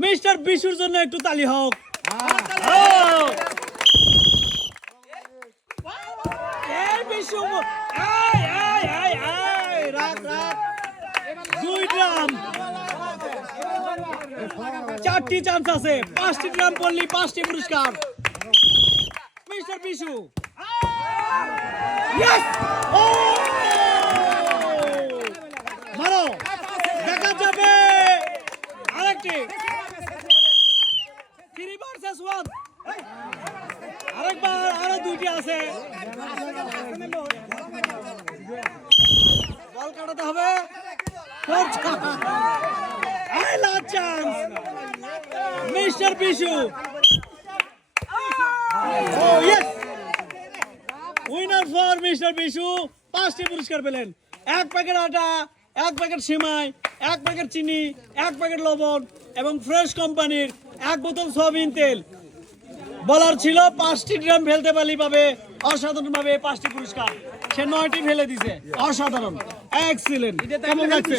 Mister বিশুর জন্য একটু তালি হোক। এই বিশু, রাখ রাখ, 2 ড্রাম, 4টি চান্স আছে, 5টি ড্রাম পড়লি 5টি পুরস্কার। মিস্টার বিশু, ইয়েস, মারো, দেখা যাবে আরেকটি 3 ভার্সেস 1। আরেকবার, আরো 2টি আছে, বল কাটাতে হবে। Last chance mister Bishu. Yes, winner for mister Bishu. 5টি পুরস্কার পেলেন, 1 প্যাকেট আটা, 1 প্যাকেট সিমাই, 1 প্যাকেট চিনি, 1 প্যাকেট লবণ এবং ফ্রেশ কোম্পানির 1 বোতল সয়াবিন তেল। বলার ছিল 5টি ড্রাম ফেলতে পারলেই পাবে অসাধারণ ভাবে 5টি পুরস্কার। সে 9টি ফেলে দিছে, অসাধারণ, এক্সিলেন্ট। কেমন লাগছে?